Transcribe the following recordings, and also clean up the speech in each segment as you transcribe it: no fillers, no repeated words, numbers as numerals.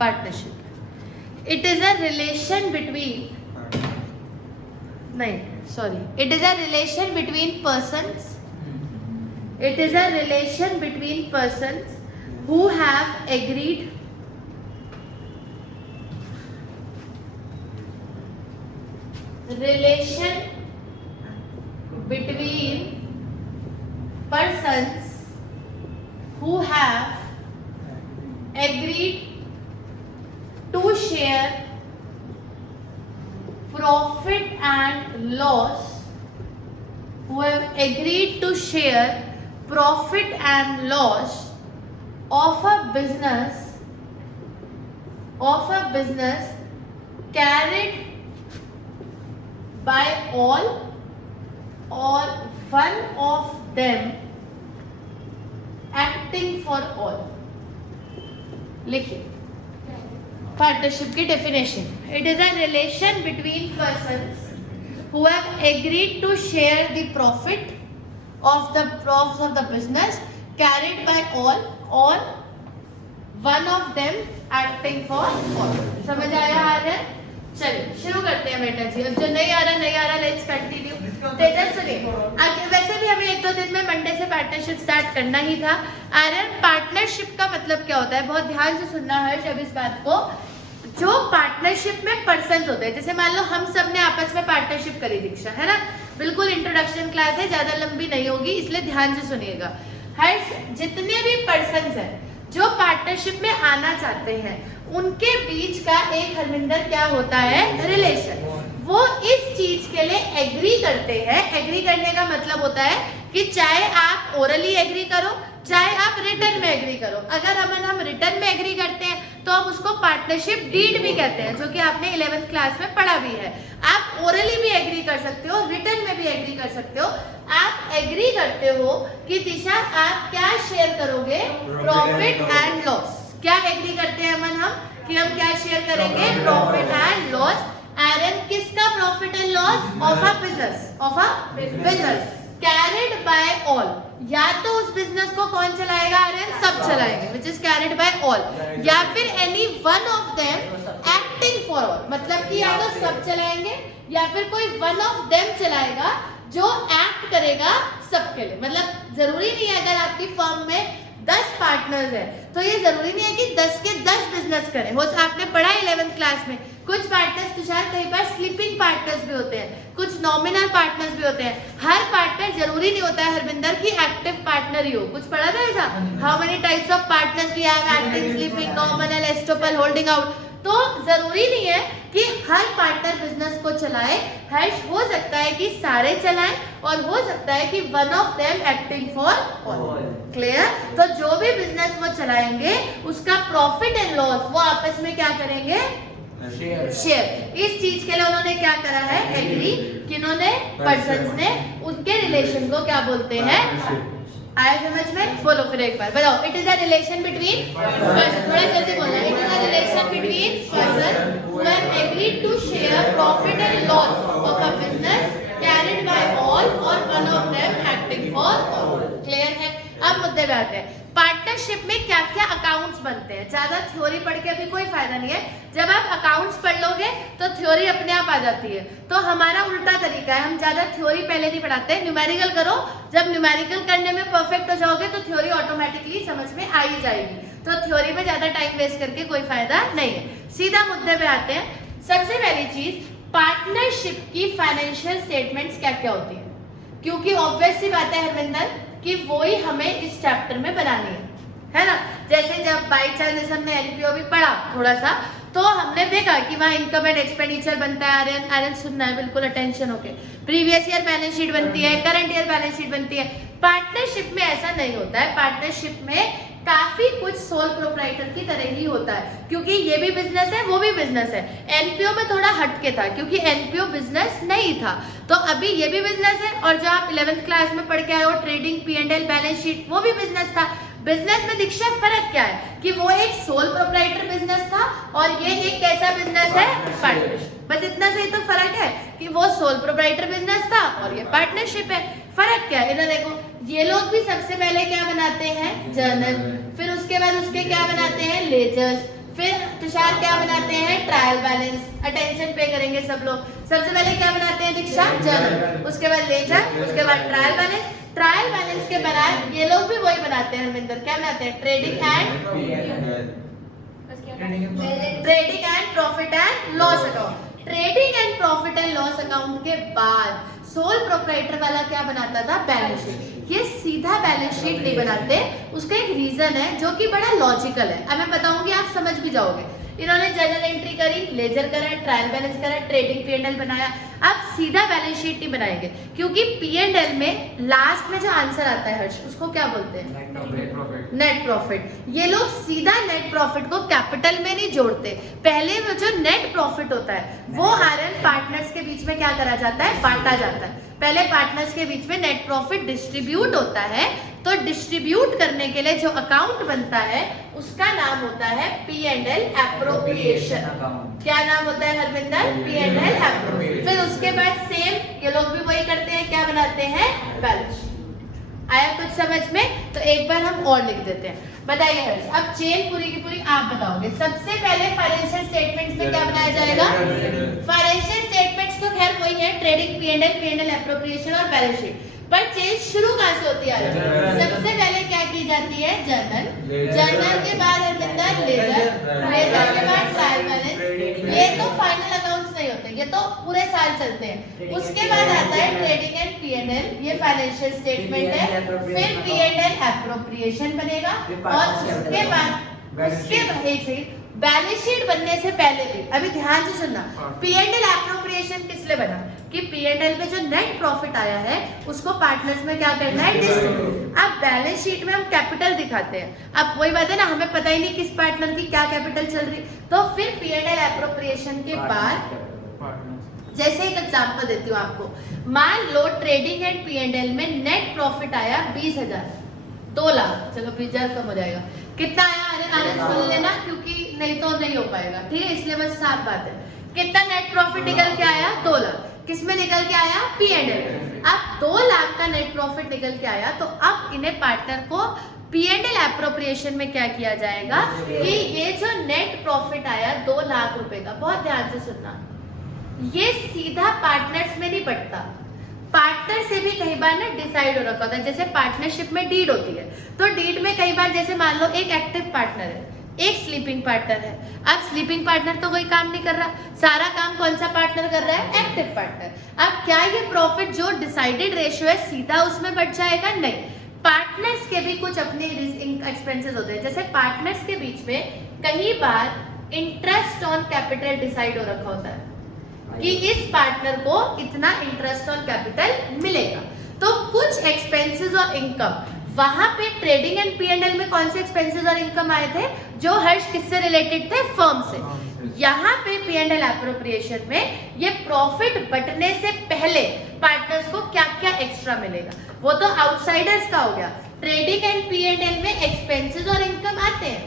Partnership. It is a relation between, नहीं sorry, it is a relation between persons, it is a relation between persons who have agreed relation between persons who have agreed to share profit and loss, who have agreed to share profit and loss of a business carried by all or one of them acting for all। लिखिए partnership की definition. It is a relation between persons who have agreed to share the profit of the business carried by all or one of them acting for all। समझ आया आ रहा है? चलिए शुरू करते हैं बेटा जी। अब जो नहीं आ रहा लेट्स कंटिन्यू। तेजस सुनिए, वैसे भी हमें एक दो दिन में मंडे से पार्टनरशिप स्टार्ट करना ही था। आर्यन पार्टनरशिप का मतलब क्या होता है? बहुत ध्यान से सुनना है अब इस बात को। जो पार्टनरशिप में पर्सन्स होते हैं, जैसे मान लो हम सब ने आपस में पार्टनरशिप करी दीक्षा, है ना? बिल्कुल इंट्रोडक्शन क्लास है, ज्यादा लंबी नहीं होगी, इसलिए ध्यान से सुनिएगा। हर जितने भी पर्सन्स हैं जो पार्टनरशिप में आना चाहते हैं, उनके बीच का एक हरमिंदर क्या होता है? रिलेशन। वो इस चीज के लिए एग्री करते हैं। एग्री करने का मतलब होता है कि चाहे आप ओरली एग्री करो, चाहे आप रिटर्न में एग्री करो। अगर हम रिटर्न में एग्री करते हैं तो हम उसको पार्टनरशिप डीड भी कहते हैं, जो कि आपने 11th क्लास में पढ़ा भी है। आप ओरली भी एग्री कर सकते हो, रिटर्न में भी एग्री कर सकते हो। आप एग्री करते हो कि दिशा आप क्या शेयर करोगे? Profit and loss. क्या एग्री करते हैं हम कि हम क्या शेयर करेंगे? Profit and loss. एरन किसका profit and loss? Of a business carried by all. या तो उस बिजनेस को कौन चलाएगा? आर्यन सब चलाएंगे, which is carried by all. या फिर any one of them acting for all, मतलब कि या तो सब चलाएंगे या फिर कोई वन ऑफ देम चलाएगा जो एक्ट करेगा सबके लिए। मतलब जरूरी नहीं है अगर आपकी फर्म में 10 पार्टनर्स है तो ये जरूरी नहीं है कि 10 के 10 बिजनेस करें। वो आपने पढ़ा 11th क्लास में। कुछ पार्टनर्स तुषार कई बार स्लीपिंग पार्टनर्स भी होते हैं, कुछ नॉमिनल पार्टनर्स भी होते हैं। हर पार्टनर जरूरी नहीं होता है हरविंदर की एक्टिव पार्टनर ही हो। कुछ पढ़ा था ऐसा? How many types of partners we have? Active, sleeping, nominal, estoppel, holding out. तो जरूरी नहीं है कि हर पार्टनर बिजनेस को चलाए। हैश हो सकता है कि सारे चलाएं और हो सकता है कि one of them acting for all. Clear? तो जो भी बिजनेस वो चलाएंगे उसका प्रॉफिट एंड लॉस वो आपस में क्या करेंगे? शेयर। इस चीज के लिए उन्होंने क्या करा है? एग्री। किन्होंने? पर्सन्स ने। उनके रिलेशन को क्या बोलते हैं? आया समझ में? बोलो फिर एक बार बताओ। It is a relation between, थोड़ा जल्दी बोलना। It is a relation between person who have agreed to share profit and loss of a business carried by all or one of them acting for all. Clear है? अब मुद्दे पे आते हैं। Partnership में क्या क्या अकाउंट्स बनते हैं? ज्यादा थ्योरी पढ़ के अभी कोई फायदा नहीं है। जब आप अकाउंट्स पढ़ लोगे तो थ्योरी अपने आप आ जाती है। तो हमारा उल्टा तरीका है, हम ज्यादा थ्योरी पहले नहीं पढ़ाते, न्यूमेरिकल करो। जब न्यूमेरिकल करने में परफेक्ट हो जाओगे तो थ्योरी ऑटोमेटिकली समझ में आ ही जाएगी। तो थ्योरी में ज्यादा टाइम वेस्ट करके कोई फायदा नहीं है। सीधा मुद्दे पे आते हैं। सबसे पहली चीज, पार्टनरशिप की फाइनेंशियल स्टेटमेंट्स क्या क्या होती है? क्योंकि ऑब्वियस सी बात है हरविंदर कि वो ही हमें इस चैप्टर में बनानी है ना? जैसे जब बाई चांस हमने एनपीओ भी पढ़ा थोड़ा सा, तो हमने देखा कि वहाँ इनकम एंड एक्सपेंडिचर बनता है। आर्यन सुनना है बिल्कुल अटेंशन होके। प्रीवियस ईयर बैलेंस शीट बनती है, करंट ईयर बैलेंस शीट बनती है। पार्टनरशिप में ऐसा नहीं होता है। पार्टनरशिप में काफी कुछ सोल प्रोप्राइटर की तरह ही होता है, क्योंकि ये भी बिजनेस है वो भी बिजनेस है। एनपीओ में थोड़ा हटके था क्योंकि एनपीओ बिजनेस नहीं था, तो अभी ये भी बिजनेस है। और जो आप 11th क्लास में पढ़ के आए हो ट्रेडिंग, P&L, बैलेंस शीट, वो भी बिजनेस था। बिजनेस में दीक्षा फर्क क्या है कि वो एक सोल प्रोप्राइटर बिजनेस था और ये एक कैसा बिजनेस है? पार्टनरशिप। बस इतना से ही तो फर्क है कि वो सोल प्रोप्राइटर बिजनेस था और ये पार्टनरशिप है। फर्क क्या है? इधर देखो, ये लोग भी सबसे पहले क्या बनाते हैं? जर्नल। फिर उसके बाद उसके क्या बनाते हैं? लेजर्स। फिर तुषार क्या बनाते हैं, ट्रायल बैलेंस। अटेंशन पे करेंगे सब लोग। सबसे पहले क्या बनाते हैं दीक्षा, जर्नल, उसके बाद लेजर, उसके बाद ट्रायल बैलेंस। ट्रायल बैलेंस के बाद ये लोग भी वही बनाते हैं हरविंदर, क्या बनाते हैं, trading and profit and loss account. Trading and profit and loss account के बाद सोल प्रोप्राइटर वाला क्या बनाता था, बैलेंस शीट। ये सीधा बैलेंस शीट नहीं बनाते, उसका एक रीजन है जो कि बड़ा लॉजिकल है। अब मैं बताऊंगी, आप समझ भी जाओगे। इन्होंने जर्नल एंट्री करी, लेजर करा, ट्रायल बैलेंस करा, ट्रेडिंग P&L बनाया। अब सीधा बैलेंस शीट नहीं बनाएंगे, क्योंकि P&L में लास्ट में जो आंसर आता है हर्ष, उसको क्या बोलते हैं, नेट प्रॉफिट। ये लोग सीधा नेट प्रॉफिट को कैपिटल में नहीं जोड़ते, पहले वो जो नेट प्रॉफिट होता है वो RM पार्टनर्स के बीच में क्या करा जाता है, बांटा जाता है। पहले पार्टनर्स के बीच में नेट प्रॉफिट डिस्ट्रीब्यूट होता है, तो डिस्ट्रीब्यूट करने के लिए जो अकाउंट बनता है उसका नाम होता है P&L एप्रोप्रिएशन। क्या नाम होता है हरविंदर, P&L एप्रोप्रिएशन। फिर उसके बाद सेम ये लोग भी वही करते हैं, क्या बनाते हैं, बैलेंस। आया कुछ समझ में? तो एक बार हम और लिख देते हैं। बताइए हर्ष, अब चेन पूरी की पूरी आप बताओगे। सबसे पहले फाइनेंशियल स्टेटमेंट्स में क्या बनाया जाएगा, फाइनेंशियल स्टेटमेंट्स तो खैर वही है, ट्रेडिंग P&L एप्रोप्रिएशन और बैलेंस शीट। पर चेंज शुरू कहां से होती है, सबसे पहले क्या की जाती है, जर्नल, जर्नल के बाद हरविंदर लेजर, लेजर के बाद ट्रायल बैलेंस। ये तो फाइनल अकाउंट्स नहीं होते, ये तो पूरे साल चलते हैं। उसके बाद आता है ट्रेडिंग एंड P&L, ये फाइनेंशियल स्टेटमेंट है। फिर P&L एप्रोप्रिएशन बनेगा, और उसके बाद एक सेकंड, बैलेंस शीट बनने से पहले भी, अभी ध्यान से सुनना, P&L एप्रोप्रिएशन किस लिए बना, कि P&L में जो नेट प्रॉफिट आया है उसको पार्टनर्स में क्या करना है, डिस्ट्रीब्यूट। अब बैलेंस शीट में हम कैपिटल दिखाते हैं, अब वही बात है ना, हमें पता ही नहीं किस पार्टनर की क्या कैपिटल चल रही, तो फिर P&L एप्रोप्रिएशन के बाद, जैसे एक एग्जांपल देती हूँ आपको, मान लो ट्रेडिंग एंड P&L में नेट प्रॉफिट आया 20,000, 2 लाख, चलो 20,000 कम हो जाएगा, कितना आया, अरे सुन लेना क्योंकि नहीं तो नहीं हो पाएगा, ठीक है, इसलिए बस साफ बात है। कितना नेट प्रॉफिट निकल के आया, 2 लाख। किसमें निकल के आया, P&L। अब 2 लाख का नेट प्रॉफिट निकल के आया, तो अब इन्हें पार्टनर को P&L एप्रोप्रिएशन में क्या किया जाएगा, कि ये जो नेट प्रॉफिट आया 2 लाख रुपए का, बहुत ध्यान से सुनना, ये सीधा पार्टनर्स में नहीं बटता, पार्टनर से भी कई बार ना डिसाइड हो रखा होता है। जैसे पार्टनरशिप में डीड होती है, तो डीड में कई बार जैसे मान लो एक एक्टिव पार्टनर है, एक स्लीपिंग पार्टनर है। अब स्लीपिंग पार्टनर तो कोई काम नहीं कर रहा, सारा काम कौन सा पार्टनर कर रहा है, एक्टिव पार्टनर। अब क्या ये प्रॉफिट जो डिसाइडेड रेशियो है सीधा उसमें बढ़ जाएगा, नहीं, पार्टनर्स के भी कुछ अपने एक्सपेंसेस होते हैं। जैसे पार्टनर्स के बीच में कई बार इंटरेस्ट ऑन कैपिटल डिसाइड हो रखा होता है कि इस पार्टनर को इतना इंटरेस्ट ऑन कैपिटल मिलेगा, तो कुछ एक्सपेंसेस और इनकम वहां पे ट्रेडिंग एंड P&L में कौन से एक्सपेंसेस और इनकम आए थे, जो हर्ष किससे रिलेटेड थे, फर्म से। यहाँ पे P&L एप्रोप्रिएशन में ये प्रॉफिट बटने से पहले पार्टनर्स को क्या क्या एक्स्ट्रा मिलेगा, वो तो आउटसाइडर्स का हो गया। ट्रेडिंग एंड P&L में एक्सपेंसेस और इनकम आते हैं,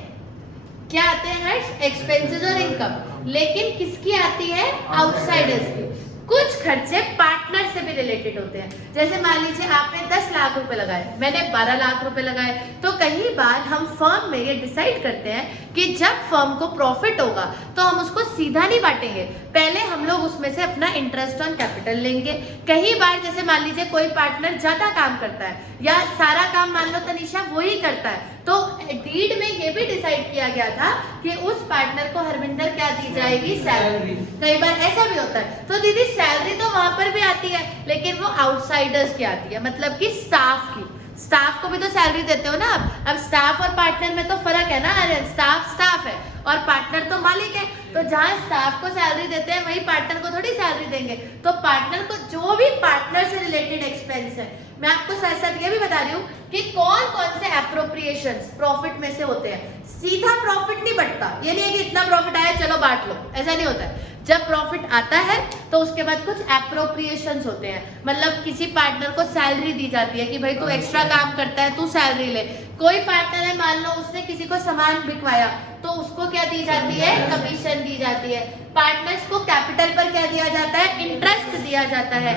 क्या आते हैं हर्ष, एक्सपेंसेस और इनकम, लेकिन किसकी आती है, आउटसाइडर्स की। कुछ खर्चे पार्टनर से भी रिलेटेड होते हैं, जैसे मान लीजिए आपने 10 लाख रुपए लगाए, मैंने 12 लाख रुपए लगाए, तो कई बार हम फर्म में ये डिसाइड करते हैं कि जब फर्म को प्रॉफिट होगा तो हम उसको सीधा नहीं बांटेंगे, पहले हम लोग उसमें से अपना इंटरेस्ट ऑन कैपिटल लेंगे। कई बार जैसे मान लीजिए कोई पार्टनर ज्यादा काम करता है, या सारा काम मान लो तनिषा वो ही करता है, तो डीड में ये भी डिसाइड किया गया था कि उस पार्टनर को हरविंदर क्या दी जाएगी, सैलरी। कई बार ऐसा भी होता है, तो दीदी सैलरी तो वहां पर भी आती है, लेकिन वो आउटसाइडर्स की आती है, मतलब कि स्टाफ की। स्टाफ को भी तो सैलरी देते हो ना आप, अब स्टाफ और पार्टनर में तो फर्क है ना, स्टाफ है और पार्टनर तो मालिक है, तो जहाँ स्टाफ को सैलरी देते हैं वही पार्टनर को थोड़ी सैलरी देंगे। तो पार्टनर को जो भी पार्टनर से रिलेटेड एक्सपेंस है, मैं आपको साथ साथ ये भी बता रही हूँ कि कौन कौन से एप्रोप्रिएशंस प्रॉफिट में से होते हैं। सीधा प्रॉफिट नहीं बढ़ता, ये नहीं है कि इतना प्रॉफिट आया चलो बांट लो, ऐसा नहीं होता है। जब प्रॉफिट आता है तो उसके बाद कुछ एप्रोप्रिएशंस होते हैं, मतलब किसी पार्टनर को सैलरी दी जाती है कि भाई तू एक्स्ट्रा काम करता है, तू सैलरी ले। कोई पार्टनर है, मान लो उसने किसी को सामान बिकवाया, तो उसको क्या दी जाती है, कमीशन दी जाती है। पार्टनर्स को कैपिटल पर क्या दिया जाता है, इंटरेस्ट दिया जाता है।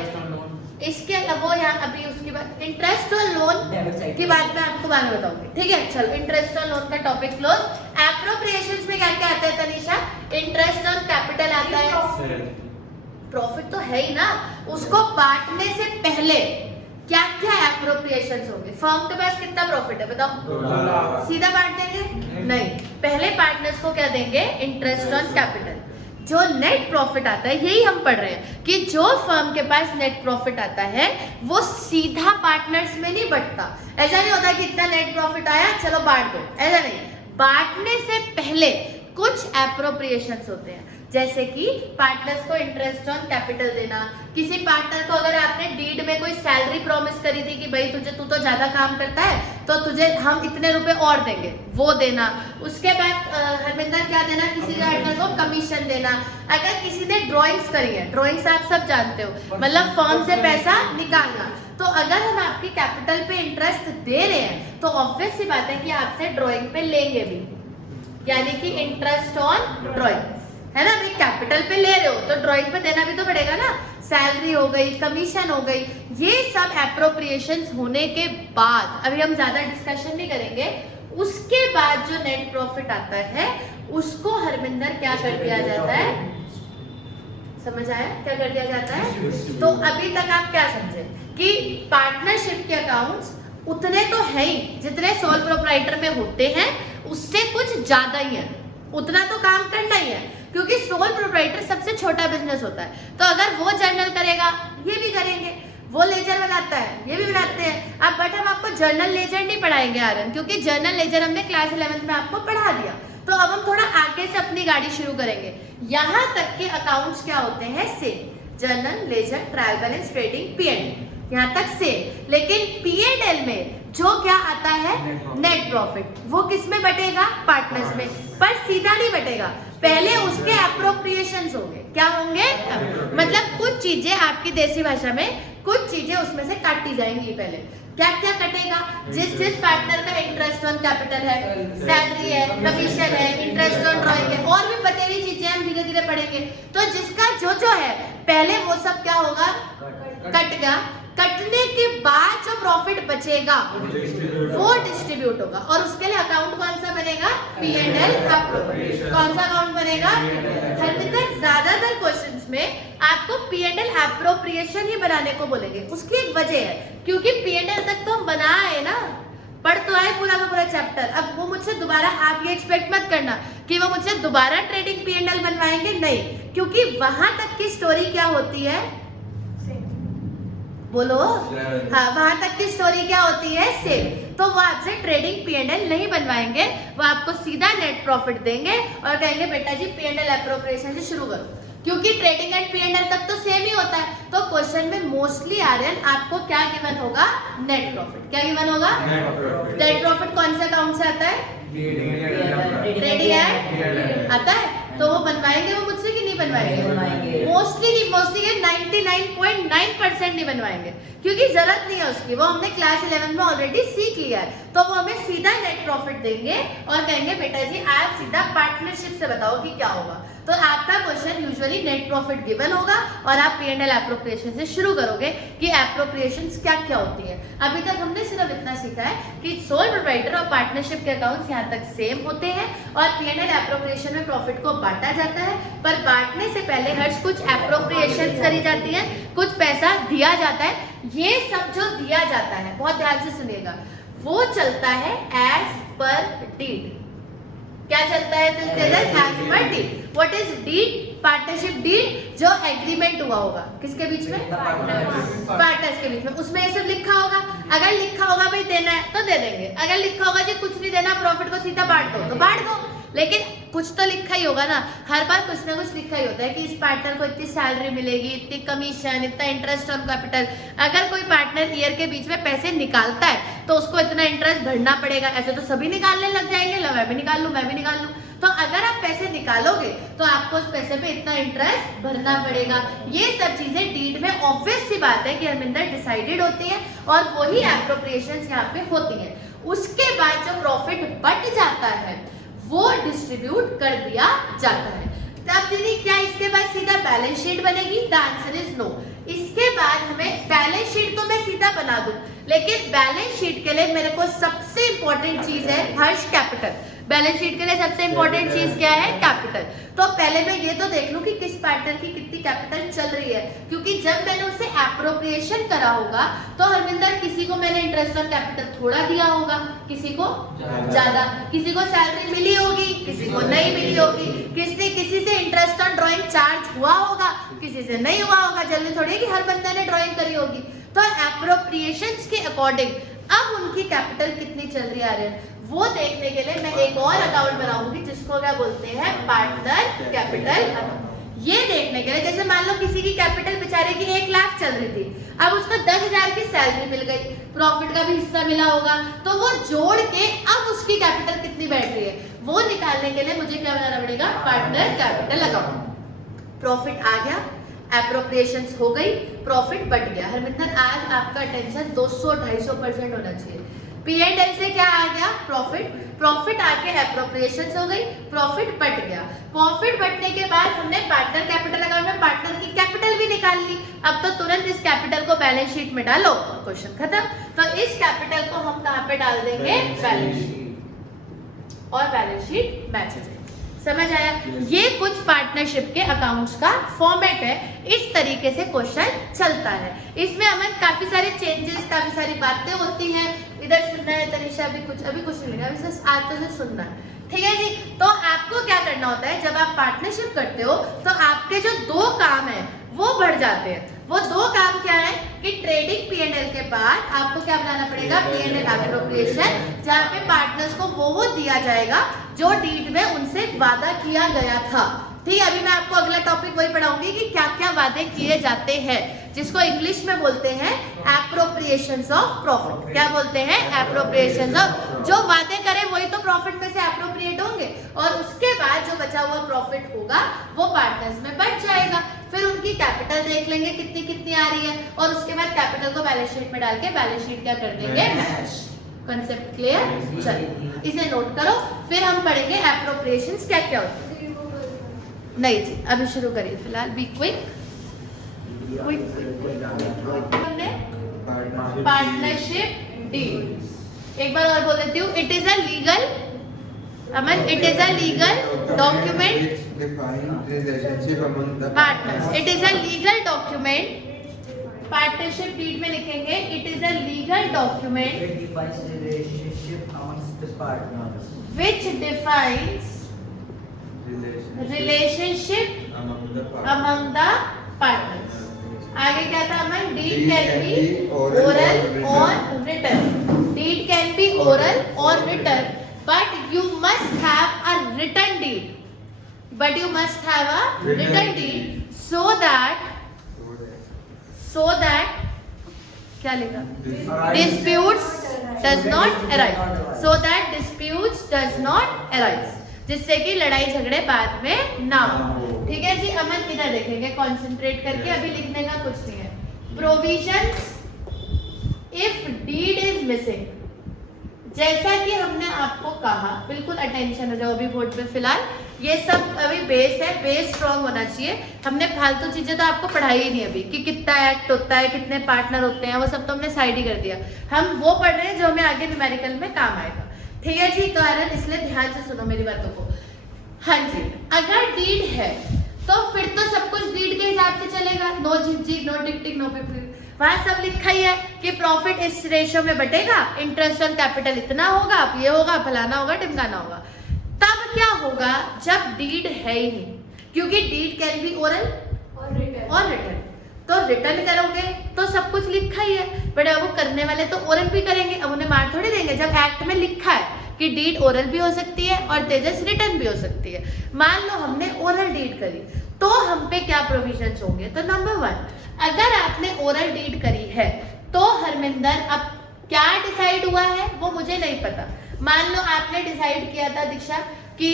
इसके अलावा वो यहाँ अभी उसके बाद इंटरेस्ट और लोन की बात मैं आपको बाद में बताऊंगी, ठीक है। चलो इंटरेस्ट और लोन का टॉपिक क्लोज। एप्रोप्रिएशंस में क्या क्या आता है तनीषा? इंटरेस्ट और कैपिटल आता है, प्रॉफिट तो है ही ना, उसको बांटने से पहले क्या क्या एप्रोप्रिएशंस होंगे? फर्म के पास कितना प्रॉफिट है बताओ? सीधा बांट देंगे? नहीं, पहले पार्टनर्स को क्या देंगे? Interest on capital. जो नेट प्रॉफिट आता है, यही हम पढ़ रहे हैं कि जो फर्म के पास नेट प्रॉफिट आता है वो सीधा पार्टनर्स में नहीं बंटता। ऐसा नहीं होता कि इतना नेट प्रॉफिट आया चलो बांट दो, ऐसा नहीं। बांटने से पहले कुछ एप्रोप्रिएशंस होते हैं, जैसे कि पार्टनर्स को इंटरेस्ट ऑन कैपिटल देना। किसी पार्टनर को अगर आपने डीड में कोई सैलरी प्रॉमिस करी थी कि भाई तू तो ज्यादा काम करता है तो तुझे हम इतने रुपए और देंगे, वो देना। उसके बाद हरमिंदर क्या देना? किसी पार्टनर को कमीशन देना। अगर किसी ने ड्रॉइंग्स करी है, ड्रॉइंग्स आप सब जानते हो, मतलब फर्म से पैसा निकालना, तो अगर हम आपकी कैपिटल पे इंटरेस्ट दे रहे हैं तो ऑब्वियस सी बात है कि आपसे ड्रॉइंग पे लेंगे भी, यानी कि इंटरेस्ट ऑन ड्रॉइंग, है ना। भाई कैपिटल पे ले रहे हो तो ड्रॉइंग पे देना भी तो पड़ेगा ना। सैलरी हो गई, कमीशन हो गई, ये सब एप्रोप्रिएशंस होने के बाद, अभी हम ज्यादा डिस्कशन नहीं करेंगे, उसके बाद जो नेट प्रॉफिट आता है उसको हरमिंदर क्या कर दिया जाता है? समझ आया क्या कर दिया जाता है? तो अभी तक आप क्या समझे कि पार्टनरशिप के अकाउंट्स उतने तो है ही जितने सोल प्रोप्राइटर में होते हैं, उससे कुछ ज्यादा ही है, उतना तो काम करना ही है, क्योंकि सोल प्रोप्राइटर सबसे छोटा बिजनेस होता है। तो अगर वो जर्नल करेगा, ये भी करेंगे, वो लेजर बनाता है, ये भी बनाते हैं। अब बट हम आपको जर्नल लेजर नहीं पढ़ाएंगे आरन, क्योंकि जर्नल लेजर हमने क्लास 11th में आपको पढ़ा दिया। तो अब हम थोड़ा आगे से अपनी गाड़ी शुरू करेंगे। यहाँ तक के अकाउंट्स क्या होते हैं? Same, journal, ledger, trial balance, trading, P&L, यहाँ तक सेम। लेकिन P&L में जो क्या आता है? Net profit. वो किस में बटेगा? पार्टनर्स में। पर सीधा नहीं बटेगा, पहले उसके एप्रोप्रिएशंस होंगे। क्या होंगे? मतलब कुछ चीजें आपकी देसी भाषा में, कुछ चीजें उसमें से काटी जाएंगी। पहले क्या क्या कटेगा? जिस पार्टनर का इंटरेस्ट ऑन कैपिटल है, सैलरी है, कमीशन है, इंटरेस्ट ऑन ड्रॉइंग है, और भी बतेरी चीजें हम धीरे धीरे पढ़ेंगे। तो जिसका जो है पहले वो सब क्या होगा? कट गया। कटने के बाद जो प्रॉफिट बचेगा वो डिस्ट्रीब्यूट होगा, और उसके लिए अकाउंट कौन सा बनेगा? P&L appropriation. कौन सा अकाउंट बनेगा? हरमिंदर ज्यादातर क्वेश्चंस में आपको P&L एप्रोप्रिएशन ही बनाने को बोलेंगे। उसकी एक वजह है, क्योंकि P&L तक तो हम बना आए ना, पढ़ तो आए पूरा का पूरा चैप्टर। अब वो मुझसे दोबारा, आप ये एक्सपेक्ट मत करना कि वो मुझसे दोबारा ट्रेडिंग P&L बनवाएंगे, नहीं, क्योंकि वहां तक की स्टोरी क्या होती है? बोलो। हाँ, वहां तक की स्टोरी क्या होती है? सेम। तो वो आपसे ट्रेडिंग P&L नहीं बनवाएंगे, वो आपको सीधा नेट प्रॉफिट देंगे और कहेंगे बेटा जी P&L एप्रोप्रिएशन से शुरू करो, क्योंकि ट्रेडिंग एंड P&L तक तो सेम ही होता है। तो क्वेश्चन में मोस्टली आर्यन आपको क्या गिवन होगा? Net profit. क्या गिवन होगा? नेट प्रॉफिट कौन से अकाउंट से आता है? ट्रेडिंग एंड आता है, तो वो बनवाएंगे वो मुझसे कि नहीं बनवाएंगे? मोस्टली नहीं, मोस्टली 99.9% नहीं बनवाएंगे, क्योंकि जरूरत नहीं है उसकी, वो हमने क्लास 11 में ऑलरेडी सीख लिया है। तो वो हमें सीधा नेट प्रॉफिट देंगे और कहेंगे बेटा जी आप सीधा पार्टनरशिप से बताओ कि क्या होगा। तो आपका question usually net profit given होगा और आप P&L एप्रोप्रिएशन से शुरू करोगे कि एप्रोप्रिएशंस क्या क्या होती है। अभी तक हमने सिर्फ इतना सीखा है कि सोल प्रोप्राइटर और पार्टनरशिप के अकाउंट्स यहाँ तक सेम होते हैं और P&L एप्रोप्रिएशन में प्रॉफिट को बांटा जाता है, पर बांटने से पहले हर कुछ एप्रोप्रिएशन करी जाती है, कुछ पैसा दिया जाता है। ये सब जो दिया जाता है, बहुत ध्यान से सुनिएगा, वो चलता है एज पर डीड। क्या चलता है? As per deed. What is deed? Partnership deed, जो एग्रीमेंट हुआ होगा किसके बीच में? पार्टनर्स के बीच में। उसमें ये सब लिखा होगा। अगर लिखा होगा भाई देना है तो दे देंगे, अगर लिखा होगा जी कुछ नहीं देना, प्रॉफिट को सीधा बांट दो तो बांट दो, लेकिन कुछ तो लिखा ही होगा ना। हर बार कुछ ना कुछ लिखा ही होता है कि इस पार्टनर को इतनी सैलरी मिलेगी, इतनी कमीशन, इतना इंटरेस्ट ऑन कैपिटल। अगर कोई पार्टनर ईयर के बीच में पैसे निकालता है तो उसको इतना इंटरेस्ट भरना पड़ेगा। ऐसे तो सभी निकालने लग जाएंगे, लो मैं भी निकाल लूं, मैं भी निकाल लूं। तो अगर आप पैसे निकालोगे तो आपको उस पैसे पे इतना इंटरेस्ट भरना पड़ेगा। ये सब चीजें डीड में ऑब्वियस सी बात है कि हरमिंदर डिसाइडेड होती है और वही एप्रोप्रिएशंस यहाँ पे होती है। उसके बाद जो प्रॉफिट बच जाता है वो डिस्ट्रीब्यूट कर दिया जाता है। तब दीदी क्या इसके बाद सीधा बैलेंस शीट बनेगी? The answer is no. इसके बाद हमें बैलेंस शीट तो मैं सीधा बना दूं, लेकिन बैलेंस शीट के लिए मेरे को सबसे इंपॉर्टेंट चीज है हर्ष कैपिटल। बैलेंस शीट के लिए सबसे इंपॉर्टेंट चीज क्या है? कैपिटल। तो पहले मैं ये तो देख लूं कि किस पार्टनर की कितनी कैपिटल चल रही है, क्योंकि जब मैंने उसे एप्रोप्रिएशन करा होगा तो हरमिंदर किसी को मैंने इंटरेस्ट ऑन कैपिटल थोड़ा दिया होगा, किसी को ज्यादा, किसी को सैलरी मिली होगी, किसी को नहीं मिली होगी, किसी से इंटरेस्ट ऑन ड्राइंग चार्ज हुआ होगा, किसी से नहीं हुआ होगा। जल्दी थोड़ी कि हर बंदे ने ड्राइंग करी होगी। तो एप्रोप्रिएशंस के अकॉर्डिंग अब उनकी कैपिटल कितनी चल रही आ रही है वो देखने के लिए मैं एक और अकाउंट बनाऊंगी जिसको क्या बोलते हैं? Partner capital. ये देखने के लिए, जैसे मान लो किसी की कैपिटल बेचारे की 1 लाख चल रही थी, अब उसको 10,000 की सैलरी मिल गई, प्रॉफिट का भी हिस्सा मिला होगा, तो वो जोड़ के अब उसकी कैपिटल कितनी बैठ रही है वो निकालने के लिए मुझे क्या बनाना पड़ेगा? Partner capital account. प्रॉफिट आ गया, एप्रोप्रिएशंस हो गई, प्रॉफिट बढ़ गया। हरमिंदर आज आपका अटेंशन 200-250% होना चाहिए। P&L से क्या आ गया? प्रॉफिट। प्रॉफिट आके एप्रोप्रिएशंस हो गई, प्रॉफिट बढ़ गया। प्रॉफिट बढ़ने के बाद हमने पार्टनर कैपिटल अकाउंट में पार्टनर की कैपिटल भी निकाल ली। अब तो तुरंत इस कैपिटल को बैलेंस शीट में डालो, क्वेश्चन खत्म। तो इस कैपिटल को हम कहाँ पे डाल देंगे? Balance sheet. और बैलेंस शीट मैच हो जाएगी। समझ आया? ये कुछ पार्टनरशिप के अकाउंट्स का फॉर्मेट है। इस तरीके से क्वेश्चन चलता है। इसमें हमें काफी सारे चेंजेस, काफी सारी बातें होती हैं। इधर सुनना है तनिषा, अभी कुछ नहीं लिखा, अभी सिर्फ आज तो सिर्फ सुनना है, ठीक है जी। तो आपको क्या करना होता है, जब आप पार्टनरशिप करते हो तो आपके जो 2 काम है वो बढ़ जाते हैं। वो 2 काम क्या है कि ट्रेडिंग P&L के बाद आपको क्या बनाना पड़ेगा? P&L एप्रोप्रिएशन, जहाँ पे पार्टनर्स को वो दिया जाएगा जो डीड में उनसे वादा किया गया था। ठीक है, अभी मैं आपको अगला टॉपिक वही पढ़ाऊंगी कि क्या क्या वादे किए जाते हैं, जिसको इंग्लिश में बोलते हैं एप्रोप्रिएशंस ऑफ प्रॉफिट। क्या बोलते हैं? Appropriations of. जो वादे करें वही तो प्रॉफिट में से एप्रोप्रिएट होंगे, और उसके बाद जो बचा हुआ प्रॉफिट होगा वो पार्टनर्स में बढ़ जाएगा। फिर उनकी कैपिटल देख लेंगे कितनी कितनी आ रही है, और उसके बाद कैपिटल को बैलेंस शीट में डाल के बैलेंस शीट क्या कर देंगे? मैच। Concept clear? चलिए इसे नोट करो, फिर हम पढ़ेंगे एप्रोप्रिएशंस क्या क्या होते हैं। नहीं जी, अभी शुरू करिए, फिलहाल बी क्विक। हमने पार्टनरशिप डीड, एक बार और बोल देती हूँ। It is a legal, Aman, it is a legal document partners. It is a legal document. Partnership deed में लिखेंगे it is a legal document which defines relationship among the partners. आगे क्या था अमन? Deed can be oral or written. Deed can be oral or written, but you must have a written deed. But you must have a written deed so that क्या लिखा? Disputes does not arise. So that disputes does not arise. जिससे कि लड़ाई झगड़े बाद में ना हो। ठीक है जी, अमन इधर देखेंगे कंसंट्रेट करके, अभी लिखने का कुछ नहीं है। Provisions if deed is missing, जैसा कि हमने आपको कहा, बिल्कुल अटेंशन हो जाओ अभी बोर्ड पे। फिलहाल ये सब अभी बेस है, बेस स्ट्रॉन्ग होना चाहिए। हमने फालतू चीजें तो आपको पढ़ाई ही नहीं अभी, कि कितना एक्ट होता है, कितने पार्टनर होते हैं, वो सब तो हमने साइड ही कर दिया। हम वो पढ़ रहे हैं जो हमें आगे न्यूमेरिकल में काम आएगा। ठीक है जी, कारण इसलिए ध्यान से सुनो मेरी बातों को। हाँ जी, अगर डीड है तो फिर तो सब कुछ डीड के हिसाब से चलेगा। नो झिझक, नो टिक टिक, नो पिप, वहां सब लिखा ही है कि प्रॉफिट इस रेशियो में बटेगा, इंटरेस्ट ऑन कैपिटल इतना होगा, अब ये होगा, फलाना होगा, टिमकाना होगा। तब क्या होगा जब डीड है ही नहीं, क्योंकि डीड कैन बी ओरल और रिटन। तो रिटर्न करोगे तो सब कुछ लिखा ही है, बट अब वो करने वाले तो ओरल भी करेंगे, अब उन्हें मार थोड़ी देंगे। जब एक्ट में लिखा है कि डीड ओरल भी हो सकती है और तेजस रिटर्न भी हो सकती है, मान लो हमने ओरल डीड करी तो हम पे क्या प्रोविजंस होंगे? तो नंबर 1, अगर आपने ओरल डीड करी है तो हरमिंदर अब क्या डिसाइड हुआ है वो मुझे नहीं पता। मान लो आपने डिसाइड किया था दीक्षा कि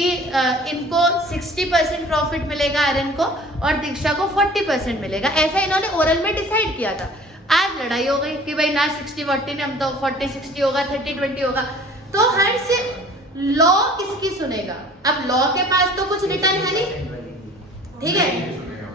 इनको 60% प्रॉफिट मिलेगा आर्यन को और दीक्षा को 40% मिलेगा, ऐसा इन्होंने ओरल में डिसाइड किया था। आज लड़ाई हो गई कि भाई ना 60-40 ने, हम तो 40-60 होगा, 30-20 होगा। तो हर से लॉ किसकी सुनेगा? अब लॉ के पास तो कुछ रिटर्न है नहीं, ठीक है।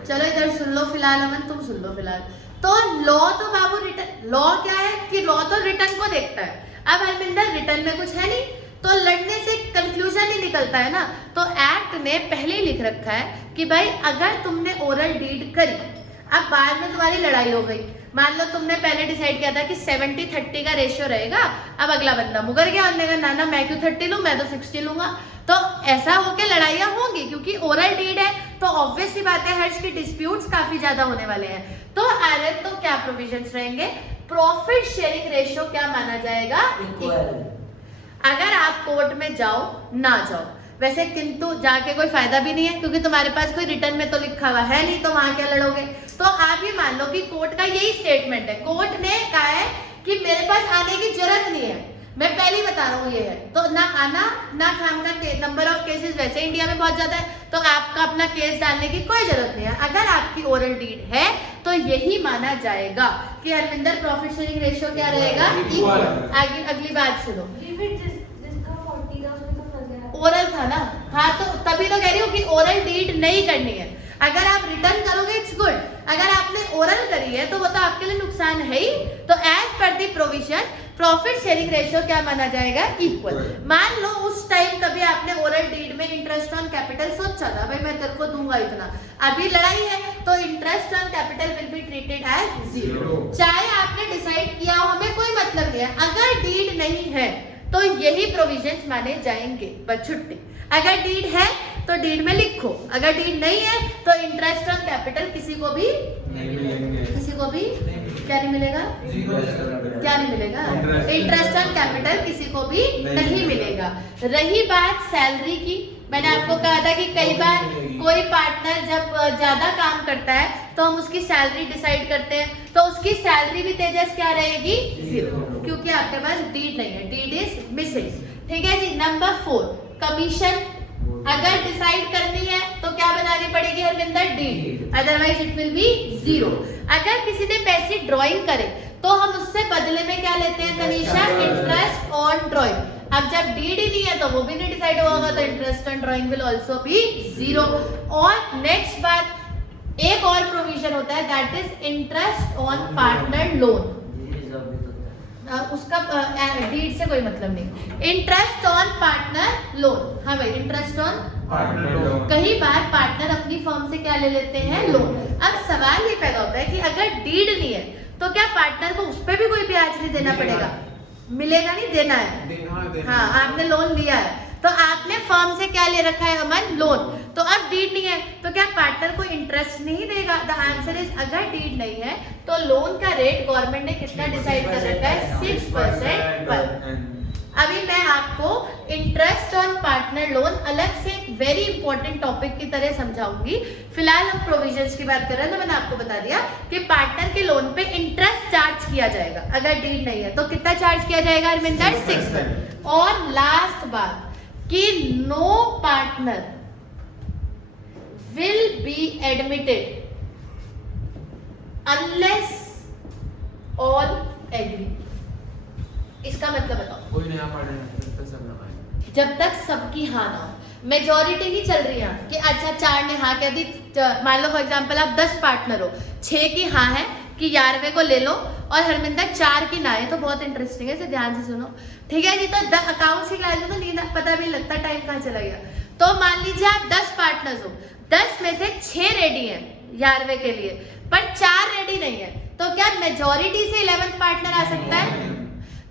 चलो इधर सुन लो फिलहाल, अमन तुम सुन लो फिलहाल। तो लॉ तो बाबू रिटर्न, लॉ क्या है कि लॉ तो रिटर्न को देखता है। अब हरमिंदर रिटर्न में कुछ है नहीं, तो लड़ने से कंक्लूजन ही निकलता है ना। तो एक्ट ने पहले ही लिख रखा है कि भाई अगर तुमने ओरल डीड करी, अब बाद में तुम्हारी लड़ाई हो गई, मान लो तुमने पहले डिसाइड किया था कि 70-30 का रेशियो रहेगा, अब अगला बंदा मुकर गया, हमने कहा ना मैं क्यों 30 लूं, मैं तो 60 लूंगा। तो ऐसा होके लड़ाइयाँ होंगी, क्योंकि ओरल डीड है तो ऑब्वियस सी बात है हर्ष की डिस्प्यूट्स काफी ज्यादा होने वाले हैं। तो आरएन तो क्या प्रोविजंस रहेंगे, प्रॉफिट शेयरिंग रेशियो क्या माना जाएगा, इक्वल। अगर आप कोर्ट में जाओ ना जाओ, वैसे किंतु जाके कोई फायदा भी नहीं है, क्योंकि तुम्हारे पास कोई रिटर्न में तो लिखा हुआ है नहीं, तो वहां क्या लड़ोगे। तो आप ये मान लो कि कोर्ट का यही स्टेटमेंट है, कोर्ट ने कहा है कि मेरे पास आने की जरूरत नहीं है, मैं पहले ही बता रहा हूँ ये है, तो ना आना ना खाम का नंबर ऑफ केसेस वैसे इंडिया में बहुत ज्यादा है, तो आपका अपना केस डालने की कोई जरूरत नहीं है। अगर आपकी ओरल डीड है तो यही माना जाएगा कि हरमिंदर प्रॉफिट शेयरिंग रेशियो क्या रहेगा, इक्वल। अगली बात सुनो, ओरल था ना, हाँ तो तभी तो कह रही हूँ कि ओरल डीड नहीं करनी है। अगर आप रिटर्न करोगे इट्स गुड, अगर आपने ओरल करी है तो वो तो आपके लिए नुकसान है ही। तो as per the provision profit sharing ratio क्या माना जाएगा, इक्वल। मान लो उस टाइम कभी आपने ओरल डीड में इंटरेस्ट ऑन कैपिटल सोचा था, भाई मैं तेरे को दूंगा इतना, अभी लड़ाई है तो interest on capital will be treated as 0। चाहे आपने डिसाइड किया हो, हमें कोई मतलब नहीं है। अगर डीड नहीं है तो यही प्रोविजंस माने जाएंगे, बस छुट्टी। अगर डीड है तो डीड में लिखो, अगर डीड नहीं है तो इंटरेस्ट ऑन कैपिटल किसी को भी नहीं मिलेंगे, किसी को भी क्या नहीं मिलेगा, क्या नहीं मिलेगा, इंटरेस्ट ऑन कैपिटल किसी को भी नहीं मिलेगा। रही बात सैलरी की, मैंने आपको कहा था कि कई बार कोई पार्टनर जब ज्यादा काम करता है तो हम उसकी सैलरी डिसाइड करते हैं, तो उसकी सैलरी भी तेजस क्या रहेगी, 0, क्योंकि आपके पास डीड नहीं है, डीड इज मिसिंग। ठीक है जी। नंबर 4 कमीशन, अगर डिसाइड करनी है तो क्या बनानी पड़ेगी Harminder, deed, otherwise it will be 0। अगर किसी ने पैसे ड्राइंग करे तो हम उससे बदले में क्या लेते हैं तनीषा, इंटरेस्ट ऑन ड्राइंग। अब जब डीड ही नहीं है तो वो भी नहीं डिसाइड होगा, तो interest on drawing will also be 0। और नेक्स्ट बात, एक और प्रोविजन होता है that is interest on partner loan, उसका डीड से कोई मतलब नहीं। इंटरेस्ट ऑन पार्टनर लोन, हाँ भाई इंटरेस्ट ऑन पार्टनर लोन, कई बार पार्टनर अपनी फर्म से क्या ले लेते हैं, लोन। अब सवाल ये पैदा होता है कि अगर डीड नहीं है तो क्या पार्टनर को उस पर भी कोई ब्याज नहीं देना पड़ेगा, मिलेगा नहीं, देना है, हाँ आपने लोन लिया है तो आपने फर्म से क्या ले रखा है अमन, लोन, तो अब डीड नहीं है तो क्या पार्टनर को इंटरेस्ट नहीं देगा। द आंसर इज अगर डीड नहीं है तो लोन का रेट गवर्नमेंट ने कितना डिसाइड कर रखा है, 6% पर। अभी मैं आपको इंटरेस्ट ऑन पार्टनर लोन अलग से वेरी इंपॉर्टेंट टॉपिक की तरह समझाऊंगी। फिलहाल हम प्रोविजंस की बात कर रहे हैं, तो मैंने आपको बता दिया कि पार्टनर के लोन पे इंटरेस्ट चार्ज किया जाएगा, अगर डीड नहीं है तो कितना चार्ज किया जाएगा हरमिंदर, 6%। और लास्ट बात कि no partner will be admitted unless all agree. इसका मतलब बताओ, कोई नया पार्टनर जब तक सबकी हाँ ना हो, मेजोरिटी नहीं चल रही है कि अच्छा 4 ने हाँ कह दी, मान लो फॉर एग्जांपल आप 10 पार्टनर हो, 6 की हाँ है कि 11वें को ले लो और हरमिंदर 4 की ना है, तो बहुत इंटरेस्टिंग है, इसे ध्यान से सुनो। ठीक है जी। तो अकाउंट्स की क्लास में तो नींद पता भी लगता टाइम कहाँ चला गया। तो मान लीजिए आप 10 पार्टनर्स हो, 10 में से 6 रेडी हैं 11वें के लिए, पर 4 रेडी नहीं है, तो क्या मेजोरिटी से 11th पार्टनर आ सकता है?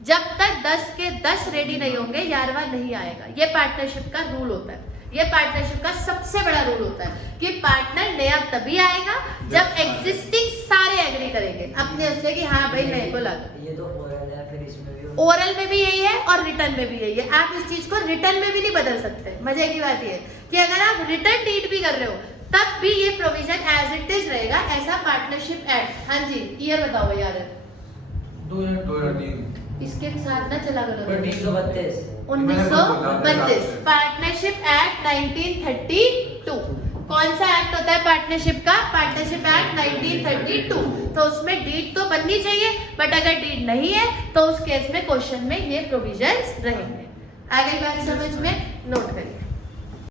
जब तक 10 के 10 रेडी नहीं होंगे 11वां नहीं आएगा। ये पार्टनरशिप का रूल होता है, ये पार्टनरशिप का सबसे बड़ा रूल होता है कि पार्टनर नया तभी आएगा जब एग्जिस्टिंग सारे एग्री करेंगे अपने उससे कि हाँ भाई मेरे को लगा। ये तो ओरल है, फिर इसमें भी ओरल में भी यही है और रिटर्न में भी यही है। आप इस चीज को रिटर्न में भी नहीं बदल सकते। मजे की बात ये कि अगर आप रिटर्न डीड भी कर रहे हो तब भी ये प्रोविजन एज इट इज रहेगा, ऐसा पार्टनरशिप एक्ट। हाँ जी, ईयर बताओ यार, 2003 इसके साथ ना चला करो, 1932 पार्टनरशिप एक्ट 1932। कौन सा एक्ट होता है पार्टनरशिप का? Partnership act 1932। तो उसमें डीड तो बननी चाहिए, बट अगर डीड नहीं है तो उस केस में क्वेश्चन में ये प्रोविजंस रहेंगे। आ गई बात समझ में? नोट करिए।